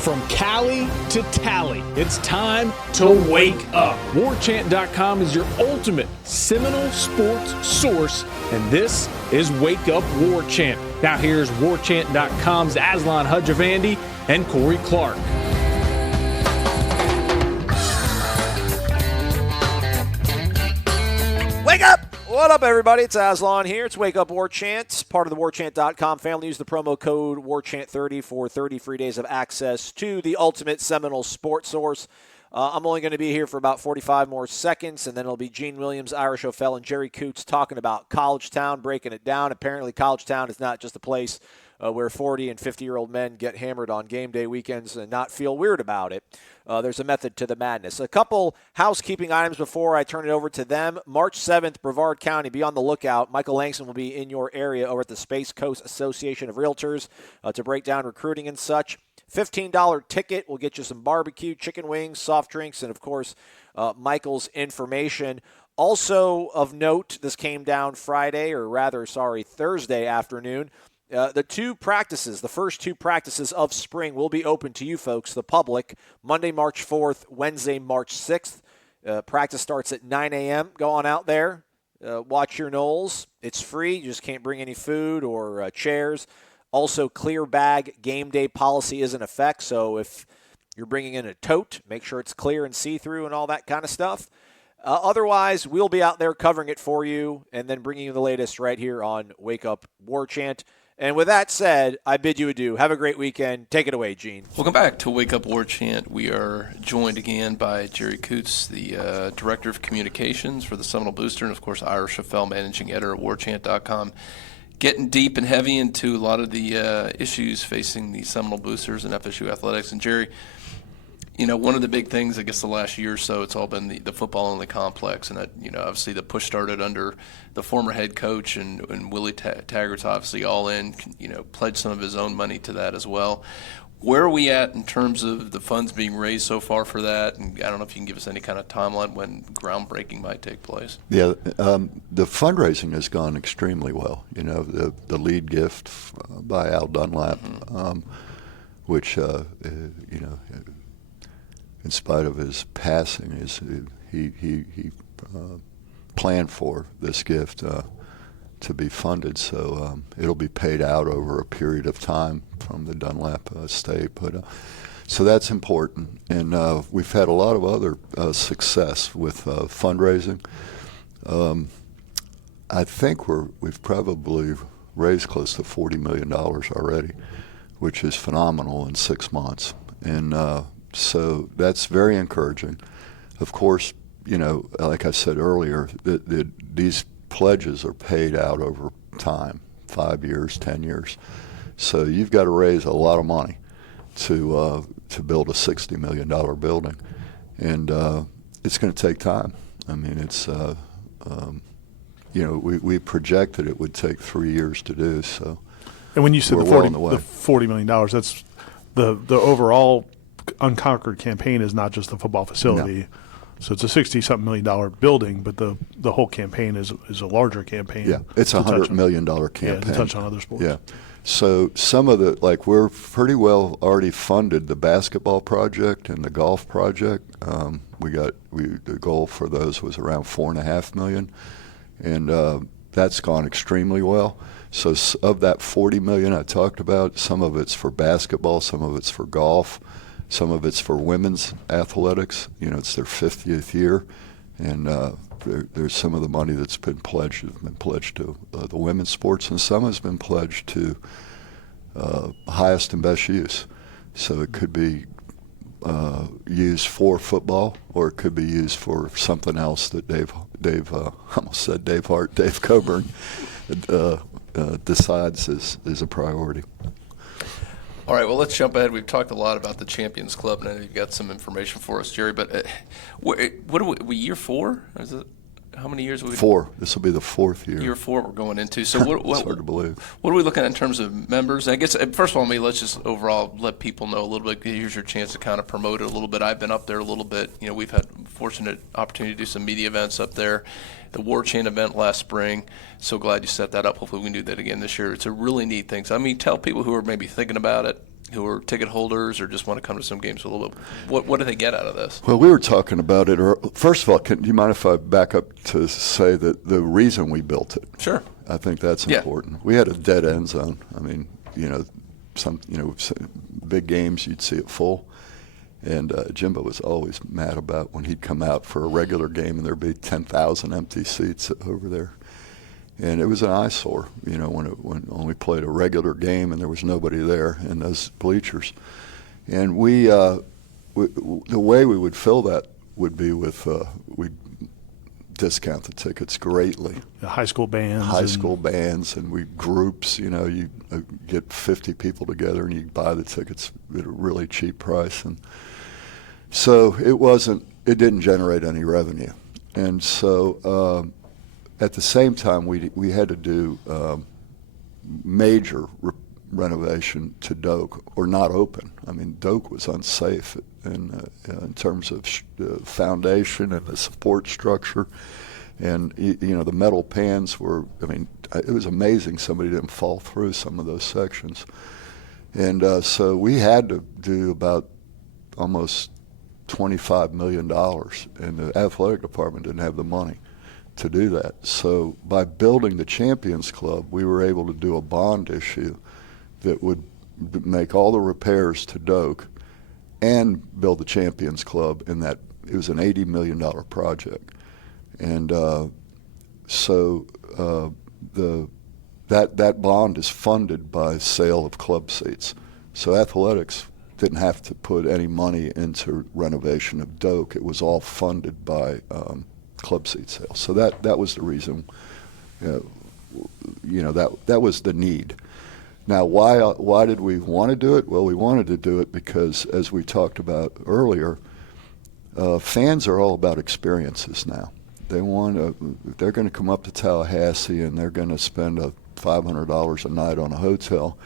From Cali to Tally, it's time to wake up. WarChant.com is your ultimate Seminole sports source, and this is Wake Up War Chant. Now here's WarChant.com's Aslan Hudjavandi and Corey Clark. Wake up! What up, everybody? It's Aslan here. It's Wake Up War Chant, part of the WarChant.com family. Use the promo code WarChant30 for 30 free days of access to the ultimate Seminole sports source. I'm only going to be here for about 45 more seconds, and then it'll be Gene Williams, Ira Schoffel, and Jerry Kutz talking about CollegeTown, breaking it down. Apparently, CollegeTown is not just a place where 40 and 50-year-old men get hammered on game day weekends and not feel weird about it. There's a method to the madness. A couple housekeeping items before I turn it over to them. March 7th, Brevard County, be on the lookout. Michael Langston will be in your area over at the Space Coast Association of Realtors to break down recruiting and such. $15 ticket will get you some barbecue, chicken wings, soft drinks, and, of course, Michael's information. Also of note, this came down Thursday afternoon. The first two practices of spring will be open to you folks, the public, Monday, March 4th, Wednesday, March 6th. Practice starts at 9 a.m. Go on out there. Watch your Noles. It's free. You just can't bring any food or chairs. Also, clear bag game day policy is in effect, so if you're bringing in a tote, make sure it's clear and see-through and all that kind of stuff. Otherwise, we'll be out there covering it for you and then bringing you the latest right here on Wake Up War Chant. And with that said, I bid you adieu. Have a great weekend. Take it away, Gene. Welcome back to Wake Up War Chant. We are joined again by Jerry Kutz, the Director of Communications for the Seminole Booster, and, of course, Ira Schoffel, Managing Editor at WarChant.com. Getting deep and heavy into a lot of the issues facing the Seminole Boosters and FSU athletics. And, Jerry, you know, one of the big things, I guess, the last year or so, it's all been the football-only complex. And, that, you know, obviously the push started under the former head coach and Willie Taggart's obviously all in, you know, pledged some of his own money to that as well. Where are we at in terms of the funds being raised so far for that? And I don't know if you can give us any kind of timeline when groundbreaking might take place. Yeah, the fundraising has gone extremely well. You know, the lead gift by Al Dunlap, which, you know, in spite of his passing, he planned for this gift to be funded, so it'll be paid out over a period of time from the Dunlap estate. But so that's important, and we've had a lot of other success with fundraising. I think we've probably raised close to $40 million already, which is phenomenal in 6 months, and so that's very encouraging. Of course, you know, like I said earlier, these pledges are paid out over time, 5 years, 10 years. So you've got to raise a lot of money to build a $60 million building, and it's going to take time. I mean, it's you know, we projected it would take 3 years to do. So, and when you said the $40 million, that's the overall Unconquered campaign is not just the football facility. No. So it's a $60-something million building, but the whole campaign is a larger campaign. Yeah, it's a $100 million campaign. Yeah, to touch on other sports. Yeah. So some of we're pretty well already funded the basketball project and the golf project. The goal for those was around $4.5 million, and that's gone extremely well. So of that $40 million I talked about, some of it's for basketball, some of it's for golf. Some of it's for women's athletics. You know, it's their 50th year, and there's some of the money that's been pledged to the women's sports, and some has been pledged to highest and best use. So it could be used for football, or it could be used for something else that Dave Coburn decides is a priority. All right, well, let's jump ahead. We've talked a lot about the Champions Club, and I know you've got some information for us, Jerry. But what are we year 4? Is it, how many years? 4. This will be the 4th year. Year 4 we're going into. So it's hard to believe. What are we looking at in terms of members? I guess, first of all, let's just overall let people know a little bit. Here's your chance to kind of promote it a little bit. I've been up there a little bit. You know, we've had fortunate opportunity to do some media events up there. The War Chant event last spring. So glad you set that up. Hopefully we can do that again this year. It's a really neat thing. So, tell people who are maybe thinking about it, who are ticket holders or just want to come to some games a little bit? What do they get out of this? Well, we were talking about it. First of all, do you mind if I back up to say that the reason we built it? Sure. I think that's important. We had a dead end zone. I mean, big games you'd see it full. And Jimbo was always mad about when he'd come out for a regular game and there'd be 10,000 empty seats over there. And it was an eyesore, when we played a regular game and there was nobody there in those bleachers. And the way we would fill that would be with we'd discount the tickets greatly. The high school bands. And we groups, you get 50 people together and you buy the tickets at a really cheap price. And so it didn't generate any revenue. And so at the same time, we had to do major renovation to Doak, or not open. I mean, Doak was unsafe in terms of the foundation and the support structure. And, the metal pans were, it was amazing somebody didn't fall through some of those sections. And so we had to do about almost $25 million, and the athletic department didn't have the money to do that. So by building the Champions Club, we were able to do a bond issue that would make all the repairs to Doak and build the Champions Club in that. It was an $80 million project. And so that bond is funded by sale of club seats. So athletics didn't have to put any money into renovation of Doak. It was all funded by club seat sales. So that was the reason, that was the need. Now, why did we want to do it? Well, we wanted to do it because, as we talked about earlier, fans are all about experiences now. They're going to come up to Tallahassee and they're going to spend $500 a night on a hotel.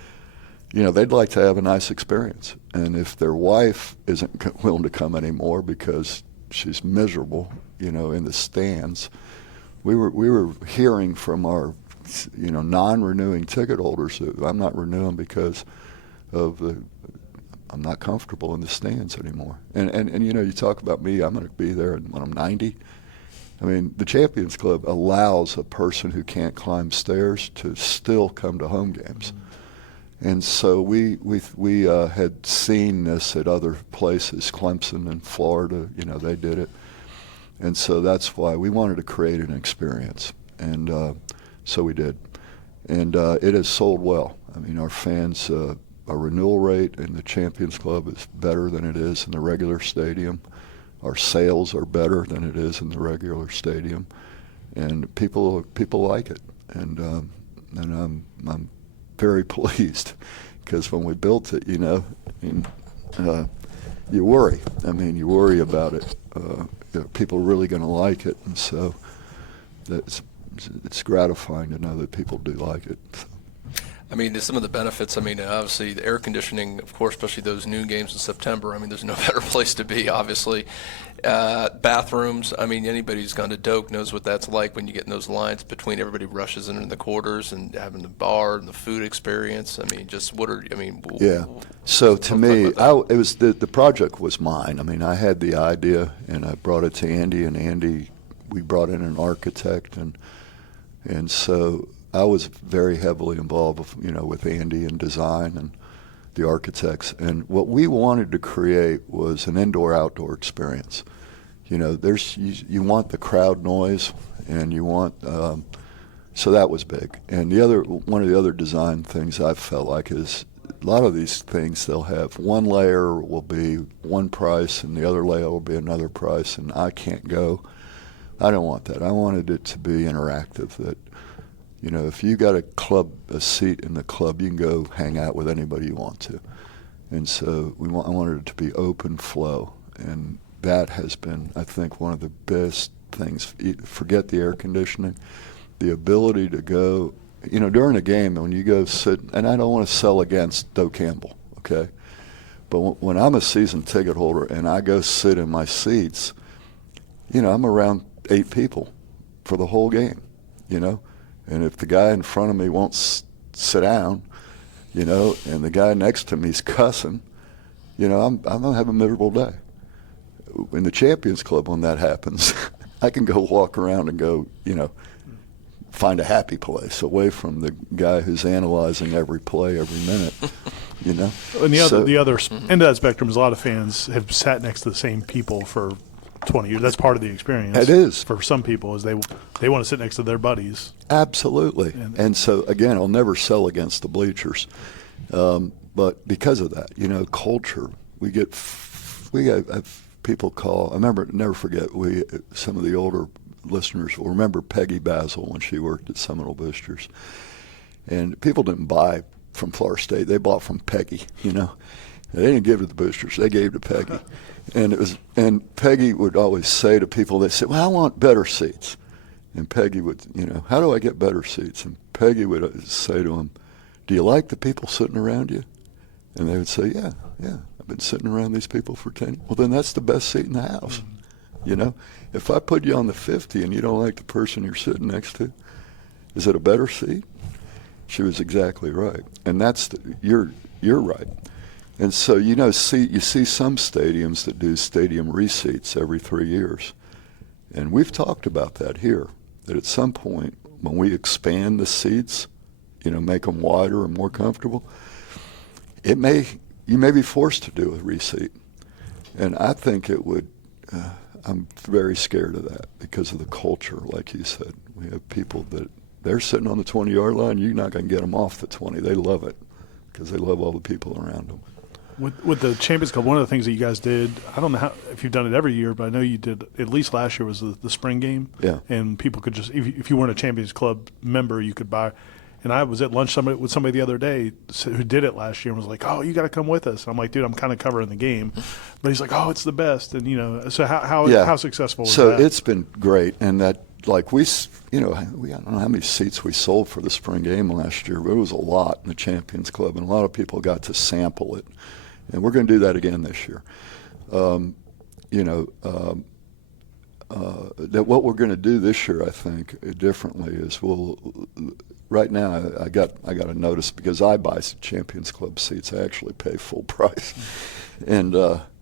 They'd like to have a nice experience. And if their wife isn't willing to come anymore because she's miserable, in the stands, we were hearing from our, non-renewing ticket holders that I'm not renewing because I'm not comfortable in the stands anymore. And you talk about me, I'm going to be there when I'm 90. The Champions Club allows a person who can't climb stairs to still come to home games. And so we had seen this at other places, Clemson and Florida, they did it. And so that's why we wanted to create an experience. And so we did. And it has sold well. Our fans, our renewal rate in the Champions Club is better than it is in the regular stadium. Our sales are better than it is in the regular stadium. And people like it. And I'm very pleased, because when we built it, you worry. You worry about it. People are really going to like it, and so it's gratifying to know that people do like it. Some of the benefits, obviously the air conditioning, of course, especially those noon games in September, there's no better place to be, obviously. Bathrooms, anybody who's gone to Doak knows what that's like when you get in those lines between everybody rushes in the quarters and having the bar and the food experience. Yeah. So to me, it was the project was mine. I had the idea and I brought it to Andy, and Andy, we brought in an architect, and so I was very heavily involved, with Andy in design and the architects. And what we wanted to create was an indoor-outdoor experience. You want the crowd noise, and you want so that was big. And one of the other design things I felt like is a lot of these things, they'll have one layer will be one price and the other layer will be another price, and I can't go. I don't want that. I wanted it to be interactive, that if you got a seat in the club, you can go hang out with anybody you want to. And so I wanted it to be open flow. And that has been, I think, one of the best things. Forget the air conditioning. The ability to go, during a game, when you go sit, and I don't want to sell against Doak Campbell, okay? But when I'm a season ticket holder and I go sit in my seats, I'm around 8 people for the whole game, And if the guy in front of me won't sit down, you know, and the guy next to me's cussing, you know, I'm going to have a miserable day. In the Champions Club, when that happens, I can go walk around and go, you know, find a happy place away from the guy who's analyzing every play every minute, you know. And the other end of that spectrum is a lot of fans have sat next to the same people for 20 years. That's part of the experience. It is. For some people, is they want to sit next to their buddies. Absolutely. And so, again, I'll never sell against the bleachers. But because of that, you know, culture, we have people call. I remember, never forget, some of the older listeners will remember Peggy Basil when she worked at Seminole Boosters. And people didn't buy from Florida State. They bought from Peggy, you know. They didn't give to the Boosters. They gave to Peggy. And Peggy would always say to people, they said, well, I want better seats. And Peggy would, you know, how do I get better seats? And Peggy would say to them, do you like the people sitting around you? And they would say, yeah, I've been sitting around these people for 10 years. Well, then that's the best seat in the house. You know, if I put you on the 50 and you don't like the person you're sitting next to, is it a better seat? She was exactly right. And you're right. And so, you know, you see some stadiums that do stadium reseats every 3 years. And we've talked about that here, that at some point when we expand the seats, you know, make them wider and more comfortable, you may be forced to do a reseat. And I think it would, I'm very scared of that because of the culture, like you said. We have people that they're sitting on the 20-yard line, you're not going to get them off the 20. They love it because they love all the people around them. With the Champions Cup, one of the things that you guys did, I don't know if you've done it every year, but I know you did at least last year, was the spring game. Yeah. And people could just, if you weren't a Champions Club member, you could buy. And I was at lunch with somebody the other day who did it last year and was like, oh, you got to come with us. And I'm like, dude, I'm kind of covering the game. But he's like, oh, it's the best. And, you know, so how successful was that? So it's been great. And that, like, I don't know how many seats we sold for the spring game last year, but it was a lot in the Champions Club. And a lot of people got to sample it. And we're going to do that again this year. That what we're going to do this year, I think, differently is right now I got a notice because I buy Champions Club seats. I actually pay full price, and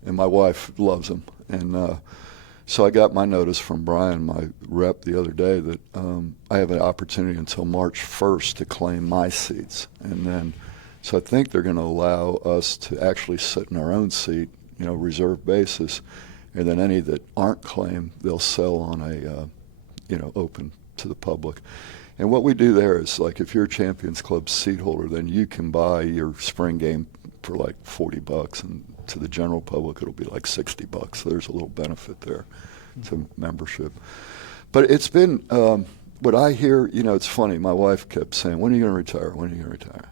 my wife loves them. And so I got my notice from Brian, my rep, the other day that I have an opportunity until March 1st to claim my seats, and then. So I think they're going to allow us to actually sit in our own seat, you know, reserve basis, and then any that aren't claimed, they'll sell on a, open to the public. And what we do there is, like, if you're a Champions Club seat holder, then you can buy your spring game for like $40, and to the general public it'll be like $60. So there's a little benefit there to membership. But it's been, what I hear, you know, it's funny. My wife kept saying, "When are you going to retire? When are you going to retire?"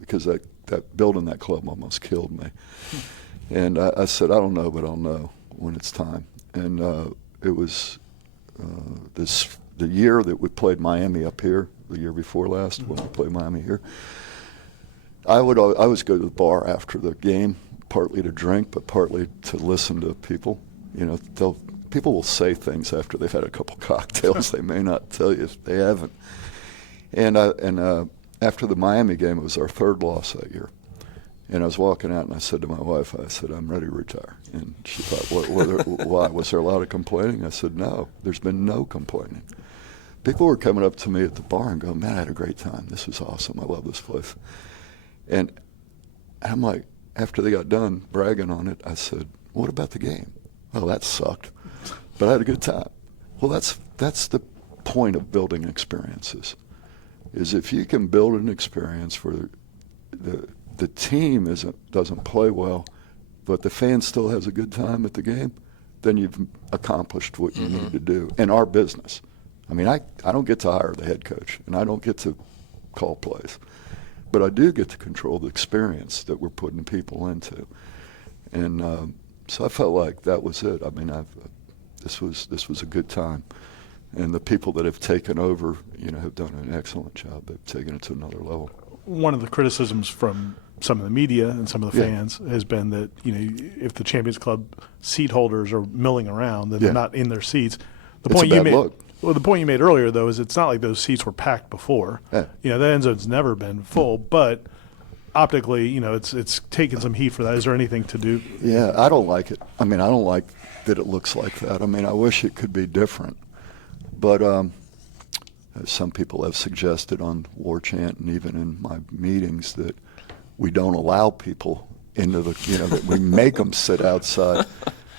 Because that building that club almost killed me. And I said, I don't know, but I'll know when it's time. And it was the year that we played Miami up here, the year before last, when we played Miami here. I would always go to the bar after the game, partly to drink, but partly to listen to people. You know, people will say things after they've had a couple cocktails they may not tell you if they haven't. And after the Miami game, it was our third loss that year. And I was walking out, and I said to my wife, I said, I'm ready to retire. And she thought, why? Was there a lot of complaining? I said, no, there's been no complaining. People were coming up to me at the bar and going, man, I had a great time. This was awesome. I love this place. And I'm like, after they got done bragging on it, I said, what about the game? Well, that sucked, but I had a good time. Well, that's the point of building experiences. Is if you can build an experience where the team doesn't play well, but the fan still has a good time at the game, then you've accomplished what you need to do in our business. I mean, I don't get to hire the head coach, and I don't get to call plays, but I do get to control the experience that we're putting people into. And so I felt like that was it. I mean, this was a good time. And the people that have taken over, you know, have done an excellent job. They've taken it to another level. One of the criticisms from some of the media and some of the fans has been that, you know, if the Champions Club seat holders are milling around, then they're not in their seats. The it's point a you bad made, look. Well, the point you made earlier, though, is it's not like those seats were packed before. Yeah. The end zone's never been full, but optically, it's taken some heat for that. Is there anything to do? Yeah, I don't like it. I don't like that it looks like that. I wish it could be different. But some people have suggested on War Chant and even in my meetings that we don't allow people into that we make them sit outside.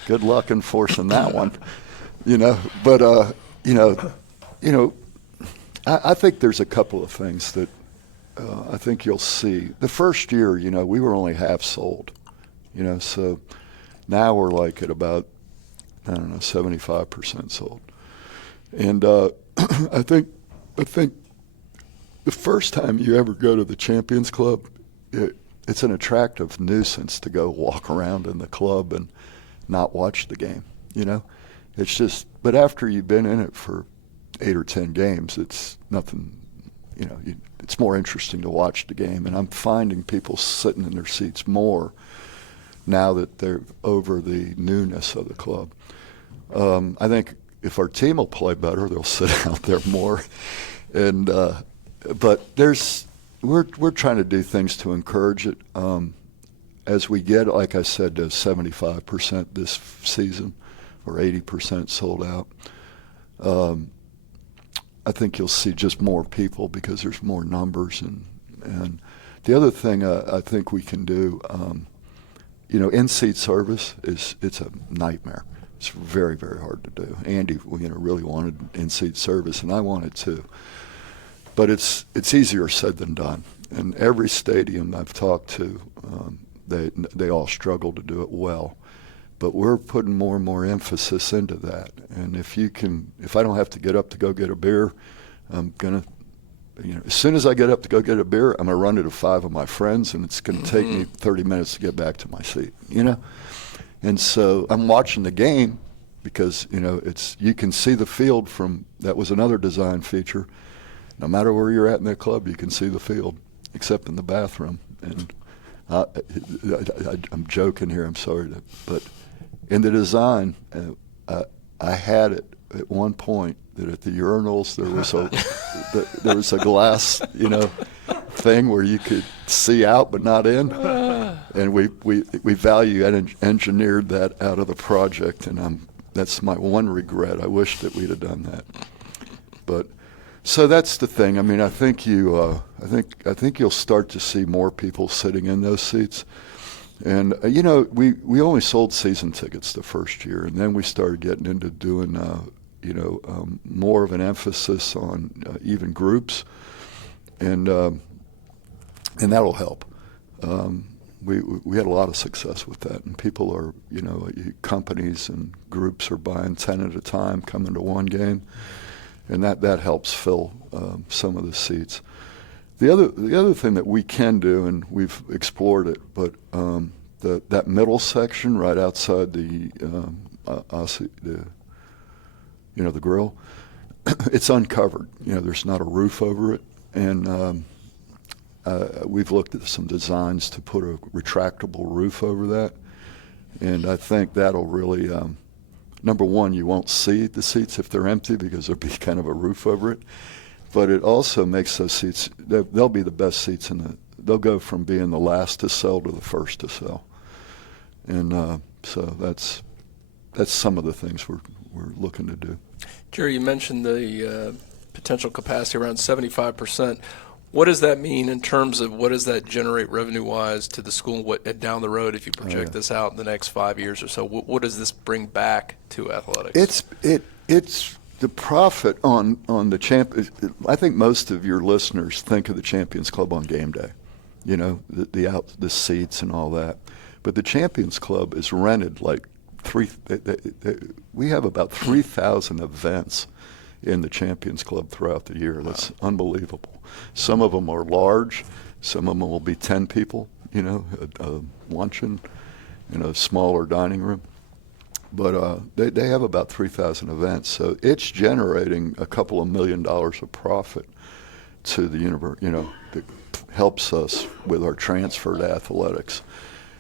Good luck enforcing that one, But I think there's a couple of things that I think you'll see. The first year, we were only half sold, so now we're like at about 75% sold, and I think the first time you ever go to the Champions Club, it's an attractive nuisance to go walk around in the club and not watch the game, It's just, but after you've been in it for 8 or 10 games, it's nothing, it's more interesting to watch the game. And I'm finding people sitting in their seats more now that they're over the newness of the club. I think if our team will play better, they'll sit out there more. And but we're trying to do things to encourage it. As we get, like I said, to 75% this season, or 80% sold out, I think you'll see just more people because there's more numbers. And the other thing I think we can do, in-seat service it's a nightmare. It's very, very hard to do. Andy, really wanted in-seat service, and I wanted to. But it's easier said than done. And every stadium I've talked to, they all struggle to do it well. But we're putting more and more emphasis into that. And if I don't have to get up to go get a beer, I'm gonna, as soon as I get up to go get a beer, I'm gonna run into 5 of my friends, and it's gonna take me 30 minutes to get back to my seat. And so I'm watching the game because you can see the field from. That was another design feature. No matter where you're at in that club, you can see the field, except in the bathroom. And I'm joking here. I'm sorry, but in the design, I had it at one point that at the urinals there was a glass, thing where you could see out but not in, and we value engineered that out of the project, and that's my one regret. I wish that we'd have done that, but. So that's the thing. I think I think you'll start to see more people sitting in those seats, and we only sold season tickets the first year, and then we started getting into doing more of an emphasis on even groups, and that'll help. We had a lot of success with that, and people are companies and groups are buying 10 at a time, coming to one game. And that helps fill some of the seats. The other thing that we can do, and we've explored it, but that middle section right outside the grill, it's uncovered. There's not a roof over it, and we've looked at some designs to put a retractable roof over that, and I think that'll really. Number one, you won't see the seats if they're empty because there'll be kind of a roof over it. But it also makes those seats, they'll be the best seats they'll go from being the last to sell to the first to sell. And so that's some of the things we're looking to do. Jerry, you mentioned the potential capacity around 75%. What does that mean in terms of what does that generate revenue-wise to the school down the road if you project this out in the next 5 years or so? What does this bring back to athletics? It's the profit on the champ. I think most of your listeners think of the Champions Club on game day, the seats and all that. But the Champions Club is rented like we have about 3,000 events in the Champions Club throughout the year. That's unbelievable. Some of them are large. Some of them will be 10 people, a luncheon in a smaller dining room. But they have about 3,000 events. So it's generating a couple of $1 million of profit to the university, that helps us with our transfer to athletics.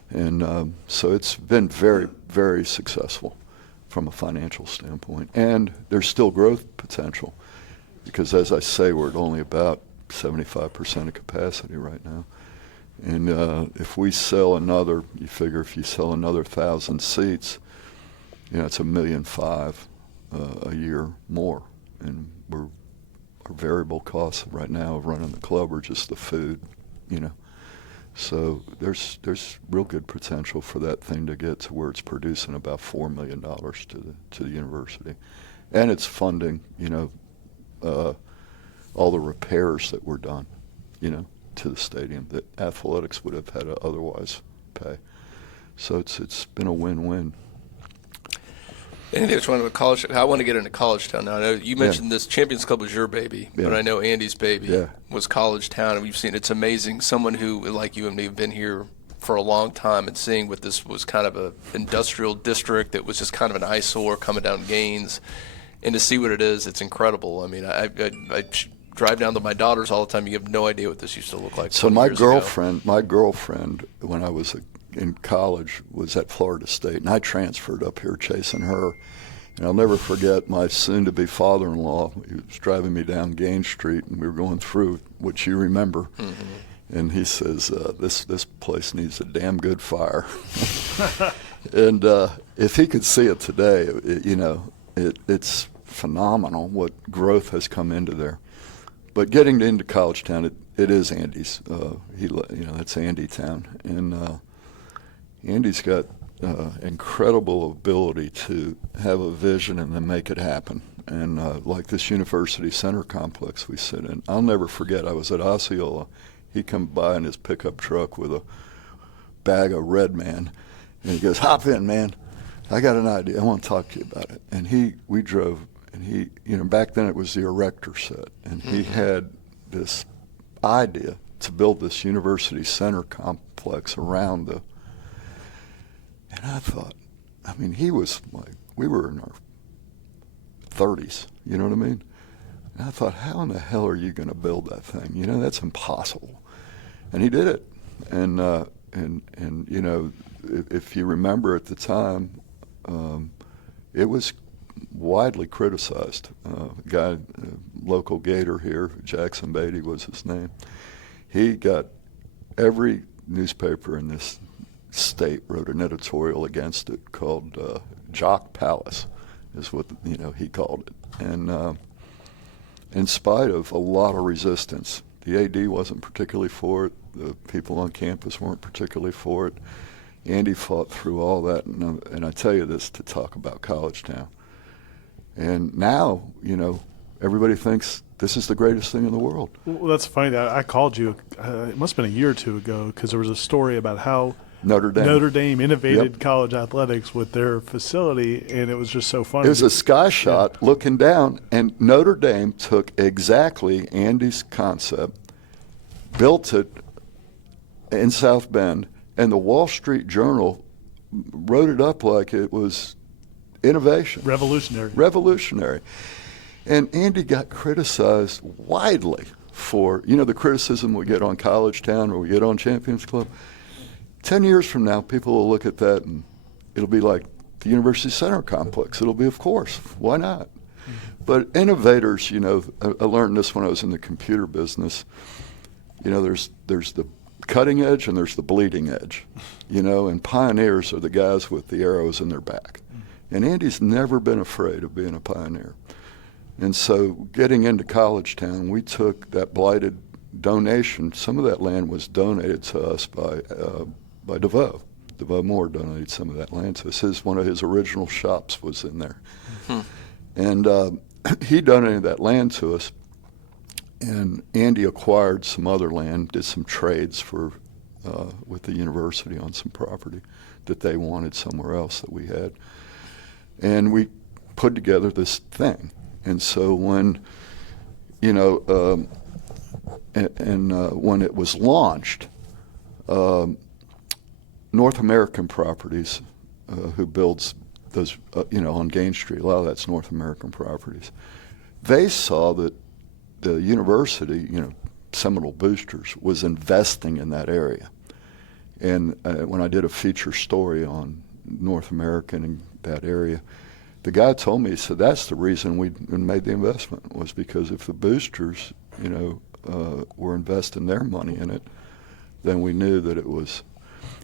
And so it's been very, very successful. from a financial standpoint. And there's still growth potential because, as I say, we're at only about 75% of capacity right now. And if we sell another, you figure if you sell another 1,000 seats, it's $1.5 million a year more. And our variable costs right now of running the club are just the food, So there's real good potential for that thing to get to where it's producing about $4 million to the university, and it's funding all the repairs that were done, to the stadium that athletics would have had to otherwise pay. So it's been a win-win. Anything that's running with college, I want to get into CollegeTown now. I know you mentioned this Champions Club was your baby, but I know Andy's baby was CollegeTown, and we've seen it's amazing. Someone who, like you and me, have been here for a long time and seeing what this was kind of a industrial district that was just kind of an eyesore coming down Gaines, and to see what it is, it's incredible. I mean, I drive down to my daughter's all the time. You have no idea what this used to look like. So my girlfriend, when I was in college, was at Florida State, and I transferred up here chasing her. And I'll never forget my soon-to-be father-in-law. He was driving me down Gaines Street, and we were going through, which you remember. Mm-hmm. And he says, this place needs a damn good fire. And if he could see it today, it's phenomenal what growth has come into there. But getting into CollegeTown, it is Andy's. That's Andy Town. And Andy's got incredible ability to have a vision and then make it happen. And like this university center complex we sit in, I'll never forget, I was at Osceola. He come by in his pickup truck with a bag of Red Man, and he goes, "Hop in, man. I got an idea. I want to talk to you about it." And we drove, and back then it was the Erector set, and he had this idea to build this university center complex around the. And I thought, he was like, we were in our 30s, you know what I mean? And I thought, how in the hell are you going to build that thing? That's impossible. And he did it. And if you remember at the time, it was widely criticized. A local Gator here, Jackson Beatty was his name. He got every newspaper in this state wrote an editorial against it called Jock Palace, is what he called it. And in spite of a lot of resistance, the AD wasn't particularly for it. The people on campus weren't particularly for it. Andy fought through all that, and I tell you this to talk about CollegeTown. And now, everybody thinks this is the greatest thing in the world. Well, that's funny that I called you. It must have been a year or two ago, because there was a story about how Notre Dame innovated college athletics with their facility, and it was just so funny. It was a sky shot looking down, and Notre Dame took exactly Andy's concept, built it in South Bend, and the Wall Street Journal wrote it up like it was innovation. Revolutionary. And Andy got criticized widely for, the criticism we get on CollegeTown or we get on Champions Club. 10 years from now, people will look at that and it'll be like the University Center complex. It'll be, of course, why not? Mm-hmm. But innovators, I learned this when I was in the computer business. There's the cutting edge and there's the bleeding edge, and pioneers are the guys with the arrows in their back. Mm-hmm. And Andy's never been afraid of being a pioneer. And so getting into CollegeTown, we took that blighted donation. Some of that land was donated to us by DeVoe. DeVoe Moore donated some of that land to us. One of his original shops was in there. Mm-hmm. And he donated that land to us, and Andy acquired some other land, did some trades with the university on some property that they wanted somewhere else that we had. And we put together this thing. And so when, when it was launched, North American Properties, who builds those, on Gaines Street, a lot of that's North American Properties, they saw that the university, Seminole Boosters, was investing in that area. And when I did a feature story on North American in that area, the guy told me, he said, that's the reason we made the investment, was because if the boosters, were investing their money in it, then we knew that it was.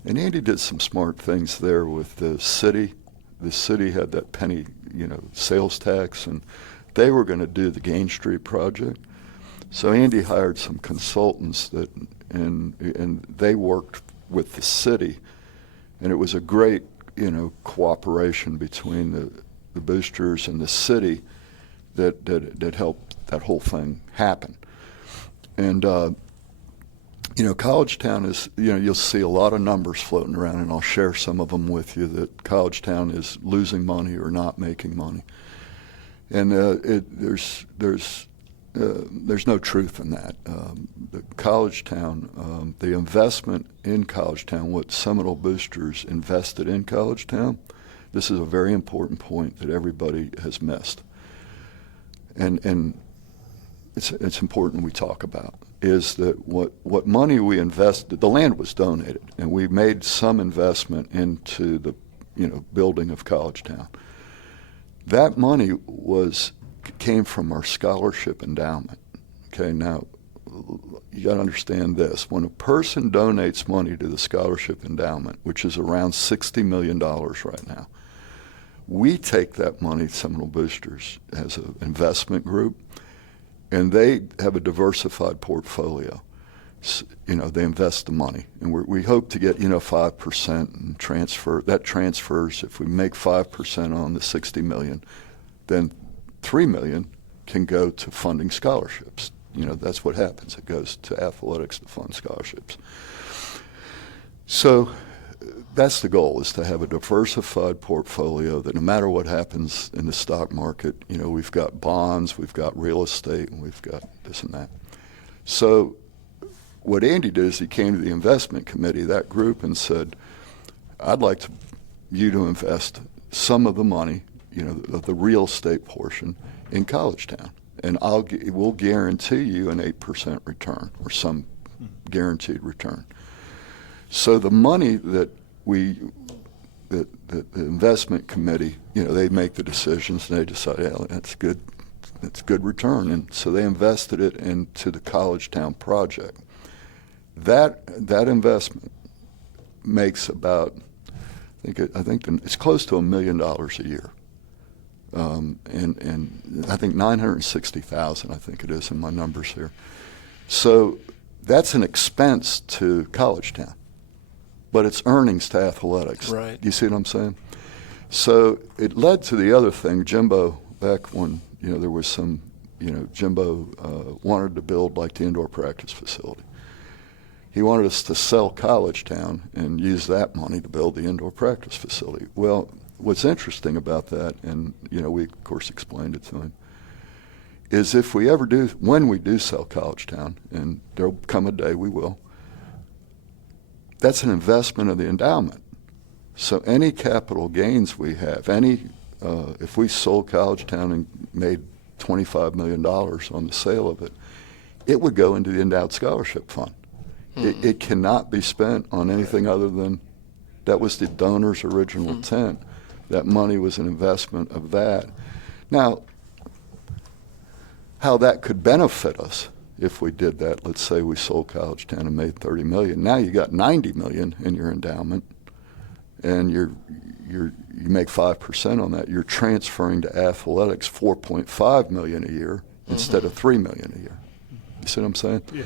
And Andy did some smart things there with the city. The city had that penny, sales tax, and they were going to do the Gain Street project. So Andy hired some consultants and they worked with the city, and it was a great, cooperation between the boosters and the city that helped that whole thing happen. And CollegeTown is, you'll see a lot of numbers floating around, and I'll share some of them with you, that CollegeTown is losing money or not making money. And there's no truth in that. The CollegeTown, the investment in CollegeTown, what Seminole boosters invested in CollegeTown, this is a very important point that everybody has missed. And it's important we talk about, is that what money we invested, the land was donated, and we made some investment into the building of CollegeTown. That money came from our scholarship endowment. Okay, now you got to understand this. When a person donates money to the scholarship endowment, which is around $60 million right now, we take that money, Seminole Boosters, as an investment group, and they have a diversified portfolio. They invest the money, and we hope to get 5% and transfer. That transfers. If we make 5% on the $60 million, then $3 million can go to funding scholarships. That's what happens. It goes to athletics to fund scholarships. So that's the goal, is to have a diversified portfolio that no matter what happens in the stock market, we've got bonds, we've got real estate, and we've got this and that. So what Andy did is he came to the investment committee, that group, and said, I'd like you to invest some of the money, the real estate portion, in CollegeTown, and we'll guarantee you an 8% return or some guaranteed return. So the money that the investment committee, they make the decisions, and they decide, yeah, that's good return, and so they invested it into the CollegeTown project. That investment makes about, I think it's close to $1 million a year, and I think 960,000. I think it is in my numbers here. So that's an expense to CollegeTown, but it's earnings to athletics. Right. You see what I'm saying? So it led to the other thing. Jimbo, back when there was some, Jimbo wanted to build like the indoor practice facility. He wanted us to sell CollegeTown and use that money to build the indoor practice facility. Well, what's interesting about that, and we of course explained it to him, is when we do sell CollegeTown, and there'll come a day we will, that's an investment of the endowment. So any capital gains we have, if we sold CollegeTown and made $25 million on the sale of it, it would go into the endowed scholarship fund. It cannot be spent on anything other than, that was the donor's original intent. That money was an investment of that. Now, how that could benefit us if we did that, let's say we sold CollegeTown and made $30 million. Now you got $90 million in your endowment, and you make 5% on that. You're transferring to athletics $4.5 million a year instead of $3 million a year. You see what I'm saying? Yeah.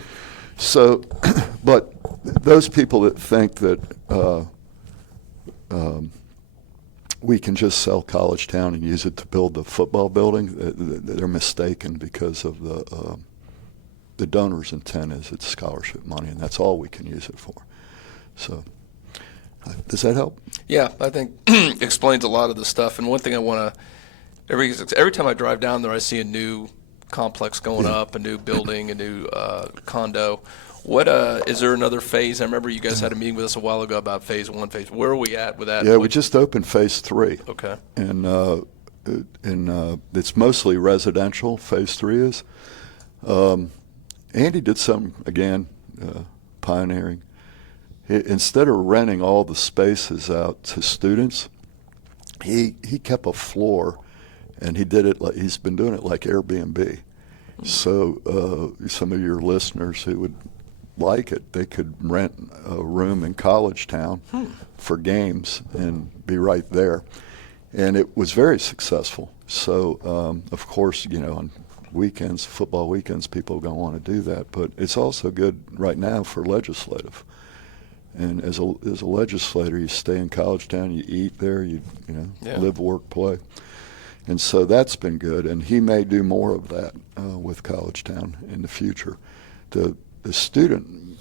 So, but those people that think that we can just sell CollegeTown and use it to build the football building, they're mistaken, because of the donor's intent is it's scholarship money, and that's all we can use it for. So, does that help? Yeah, I think explains a lot of the stuff. And one thing I want to, every time I drive down there, I see a new complex going up, a new building, a new condo. What is there another phase? I remember you guys had a meeting with us a while ago about phase 1. Where are we at with that? Yeah, we just opened phase 3. Okay. And it's mostly residential. Phase 3 is. Andy did something again, pioneering. Instead of renting all the spaces out to students, he kept a floor, and he did it like he's been doing it like Airbnb. So some of your listeners who would like it, they could rent a room in CollegeTown for games and be right there. And it was very successful. So, of course, on weekends, football weekends, people are going to want to do that. But it's also good right now for legislative. And as a legislator, you stay in CollegeTown, you eat there, you live, work, play. And so that's been good. And he may do more of that with CollegeTown in the future. The student,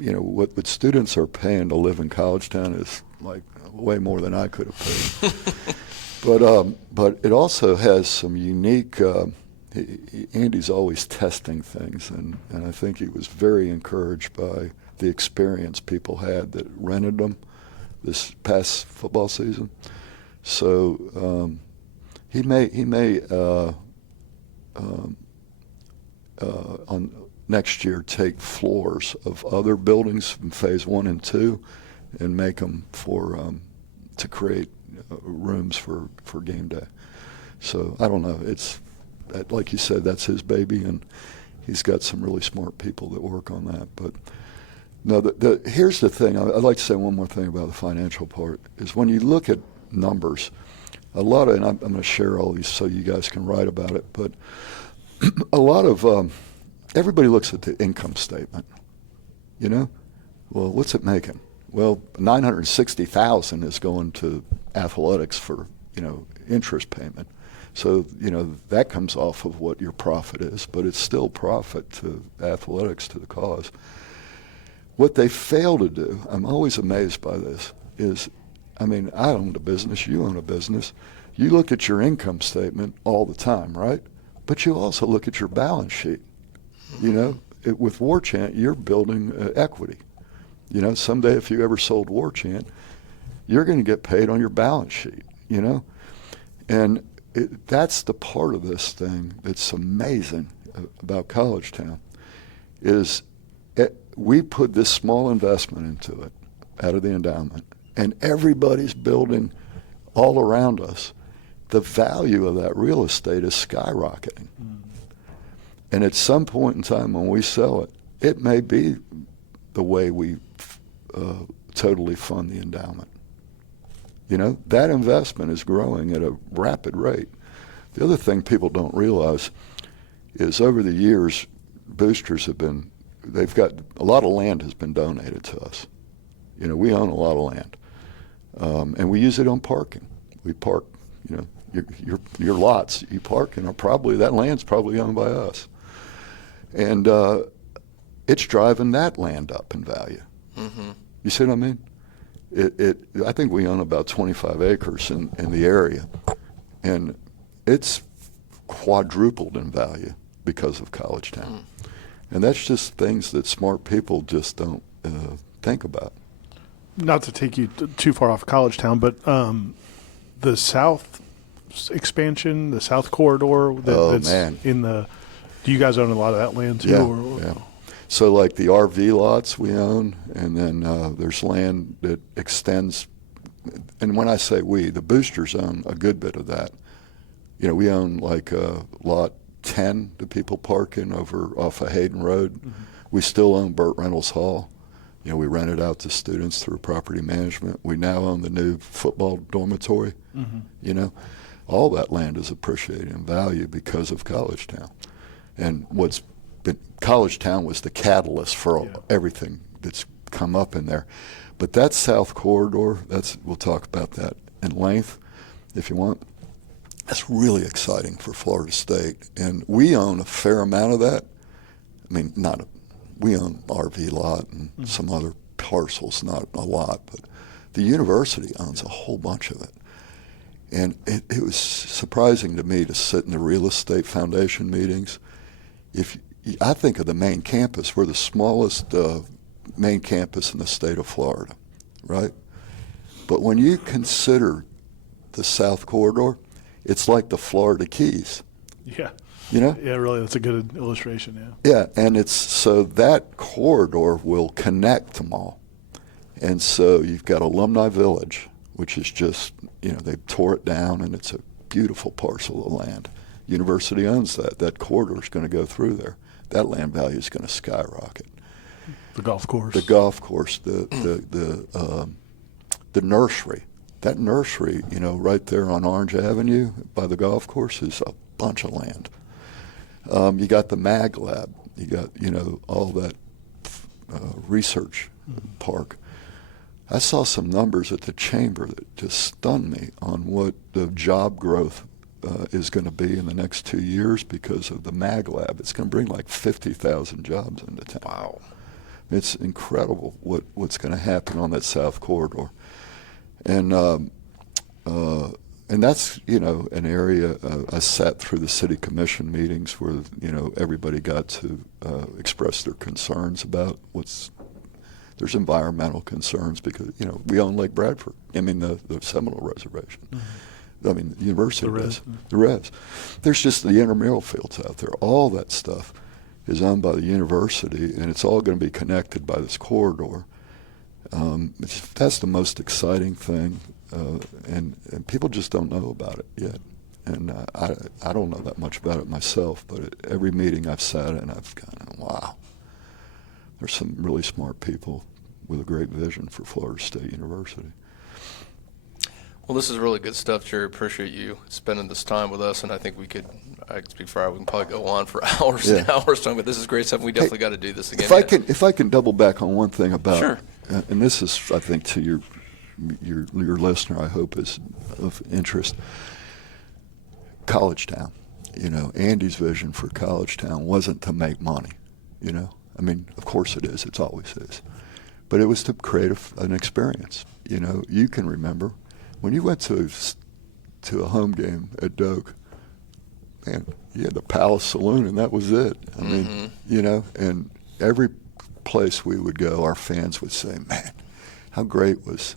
what students are paying to live in CollegeTown is like way more than I could have paid. But it also has some unique. Andy's always testing things, and I think he was very encouraged by the experience people had that rented them this past football season. So he may on next year take floors of other buildings in phase 1 and 2 and make them to create rooms for game day. So I don't know. It's like you said, that's his baby, and he's got some really smart people that work on that. But no, here's the thing. I'd like to say one more thing about the financial part is when you look at numbers, a lot of, and I'm going to share all these so you guys can write about it, but a lot of everybody looks at the income statement. Well, what's it making? Well, $960,000 is going to athletics for interest payment. So that comes off of what your profit is, but it's still profit to athletics, to the cause. What they fail to do, I'm always amazed by this, is, I own a business, you own a business. You look at your income statement all the time, right? But you also look at your balance sheet. With War Chant, you're building equity. Someday if you ever sold War Chant, you're going to get paid on your balance sheet, And that's the part of this thing that's amazing about CollegeTown is we put this small investment into it out of the endowment, and everybody's building all around us. The value of that real estate is skyrocketing. And at some point in time when we sell it, it may be the way we totally fund the endowment. That investment is growing at a rapid rate. The other thing people don't realize is over the years, boosters they've got a lot of land has been donated to us. We own a lot of land. And we use it on parking. We park, your lots you park in that land's probably owned by us. And it's driving that land up in value. Mm-hmm. You see what I mean? I think we own about 25 acres in the area, and it's quadrupled in value because of CollegeTown. And that's just things that smart people just don't think about. Not to take you too far off CollegeTown, but the south expansion, the south corridor that's in the – do you guys own a lot of that land too? Yeah. So like the RV lots we own, and then there's land that extends. And when I say we, the boosters own a good bit of that. We own like lot 10 that people park in over off of Hayden Road. Mm-hmm. We still own Burt Reynolds Hall. We rent it out to students through property management. We now own the new football dormitory. Mm-hmm. All that land is appreciated in value because of CollegeTown. And CollegeTown was the catalyst for everything that's come up in there. But that south corridor, we'll talk about that in length if you want. That's really exciting for Florida State. And we own a fair amount of that. We own RV lot and some other parcels, not a lot, but the university owns a whole bunch of it. And it was surprising to me to sit in the real estate foundation meetings. I think of the main campus, we're the smallest main campus in the state of Florida, right? But when you consider the South Corridor, it's like the Florida Keys. Yeah. Yeah, really, that's a good illustration, Yeah, and so that corridor will connect them all. And so you've got Alumni Village, which is just, they tore it down, and it's a beautiful parcel of land. University owns that. That corridor is going to go through there. That land value is going to skyrocket. The golf course. The golf course, the nursery. That nursery, right there on Orange Avenue by the golf course is a bunch of land. You got the Mag Lab. You got, all that research park. I saw some numbers at the chamber that just stunned me on what the job growth is going to be in the next 2 years because of the Mag Lab. It's going to bring like 50,000 jobs into town. Wow. It's incredible what's going to happen on that south corridor. And that's, an area I sat through the city commission meetings where, everybody got to express their concerns about there's environmental concerns because, we own Lake Bradford. The Seminole Reservation. Mm-hmm. The university does. The res. There's just the intramural fields out there. All that stuff is owned by the university, and it's all going to be connected by this corridor. That's the most exciting thing, and people just don't know about it yet. And I don't know that much about it myself, but at every meeting I've sat in, I've gone, wow, there's some really smart people with a great vision for Florida State University. Well, this is really good stuff, Jerry. Appreciate you spending this time with us, and I think I can speak for Ira, we can probably go on for hours and hours talking, but this is great stuff, and we definitely got to do this again. If I can double back on one thing about, sure. And this is, I think, to your listener, I hope is of interest. CollegeTown, Andy's vision for CollegeTown wasn't to make money, of course it is, it's always is, but it was to create an experience. You can remember when you went to a home game at Doak, man, you had the Palace Saloon, and that was it. And every place we would go, our fans would say, man, how great was,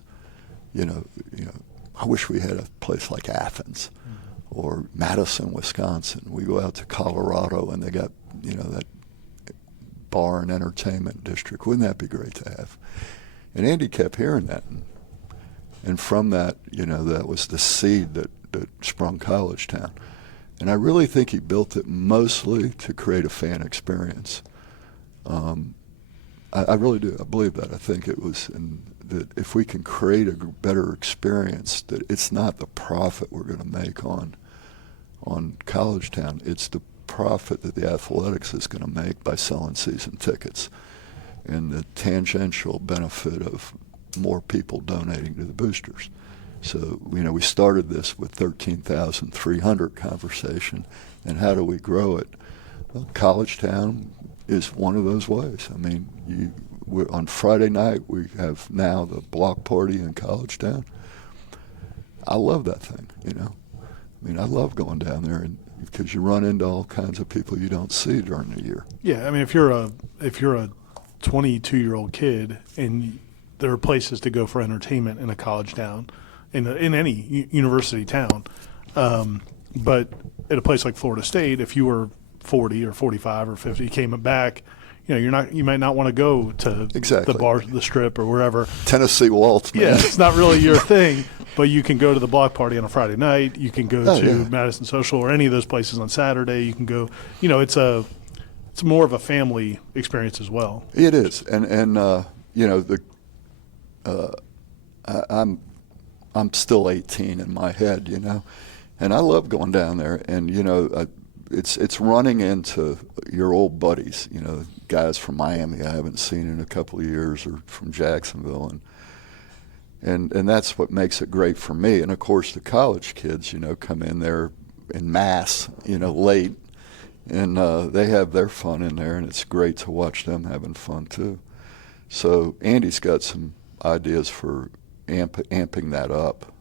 I wish we had a place like Athens or Madison, Wisconsin. We go out to Colorado, and they got, that bar and entertainment district. Wouldn't that be great to have? And Andy kept hearing that. And from that, that was the seed that sprung CollegeTown. And I really think he built it mostly to create a fan experience. I really do. I believe that. I think it was that if we can create a better experience, that it's not the profit we're going to make on CollegeTown. It's the profit that the athletics is going to make by selling season tickets and the tangential benefit of more people donating to the boosters. So, we started this with 13,300 conversation, and how do we grow it? Well, CollegeTown is one of those ways. On Friday night, we have now the block party in CollegeTown. I love that thing, I love going down there, and because you run into all kinds of people you don't see during the year. Yeah, if you're a 22-year-old kid and there are places to go for entertainment in a college town, in any university town, but at a place like Florida State, if you were 40 or 45 or 50, you came back, you might not want to go to the bar, the Strip, or wherever. Tennessee Waltz, man. Yeah, it's not really your thing, but you can go to the block party on a Friday night. You can go to Madison Social or any of those places on Saturday. You can go. It's more of a family experience as well. It is, and I'm still 18 in my head, and I love going down there, and it's running into your old buddies, guys from Miami I haven't seen in a couple of years, or from Jacksonville, and that's what makes it great for me. And of course the college kids, come in there en masse, late, and they have their fun in there, and it's great to watch them having fun too. So Andy's got some ideas for amping that up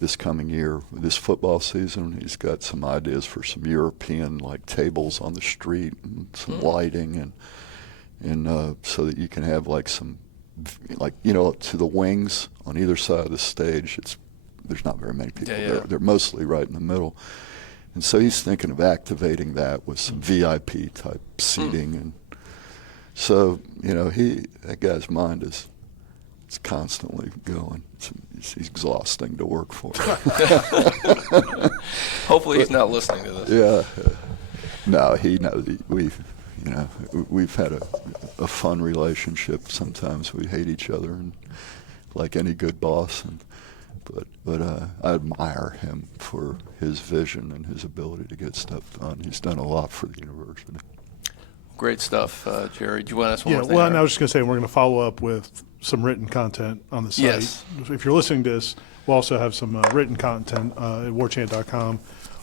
this coming year, this football season. He's got some ideas for some European tables on the street and some lighting, and so that you can have some to the wings on either side of the stage. There's not very many people there. They're mostly right in the middle, and so he's thinking of activating that with some VIP type seating, and so that guy's mind is it's constantly going. It's exhausting to work for. Hopefully he's not listening to this. Yeah. No, he knows. We've had a fun relationship. Sometimes we hate each other, and like any good boss. But I admire him for his vision and his ability to get stuff done. He's done a lot for the university. Great stuff, Jerry. Do you want to ask one more thing? Yeah, well, and I was just going to say we're going to follow up with some written content on the site. Yes. If you're listening to this, we'll also have some written content at warchant.com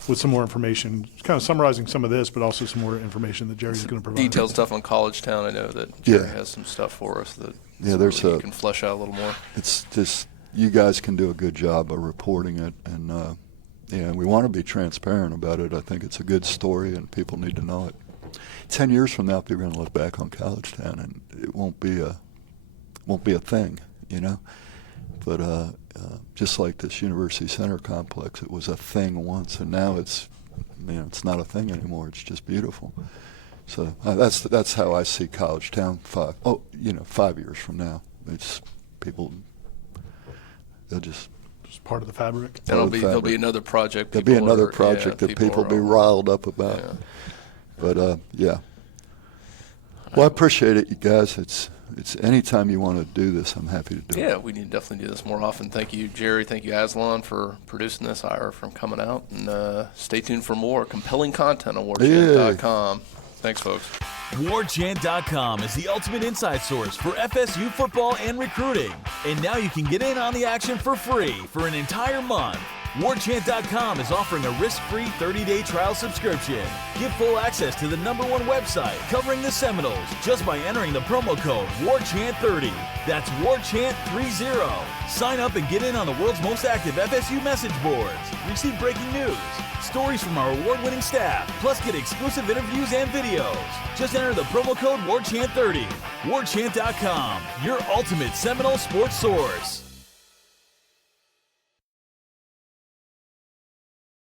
with some more information, kind of summarizing some of this, but also some more information that Jerry's going to provide. Detailed stuff on CollegeTown. I know that Jerry has some stuff for us that you can flesh out a little more. It's just you guys can do a good job of reporting it, and we want to be transparent about it. I think it's a good story, and people need to know it. 10 years from now, people are going to look back on CollegeTown, and it won't be a thing, But just like this University Center complex, it was a thing once, and now it's not a thing anymore. It's just beautiful. So that's how I see CollegeTown 5 years from now. It's people. They'll just part of the fabric. There'll be another project. There'll be another project that people will be riled up about. Yeah. But yeah. Well, I appreciate it, you guys. It's anytime you want to do this, I'm happy to do it. Yeah, we need to definitely do this more often. Thank you, Jerry. Thank you, Aslan, for producing this. Ira for coming out, and stay tuned for more compelling content on warchant.com. Thanks, folks. Warchant.com is the ultimate inside source for FSU football and recruiting. And now you can get in on the action for free for an entire month. Warchant.com is offering a risk-free 30-day trial subscription. Get full access to the #1 website covering the Seminoles just by entering the promo code WARCHANT30. That's WARCHANT30. Sign up and get in on the world's most active FSU message boards. Receive breaking news, stories from our award-winning staff, plus get exclusive interviews and videos. Just enter the promo code WARCHANT30. Warchant.com, your ultimate Seminole sports source.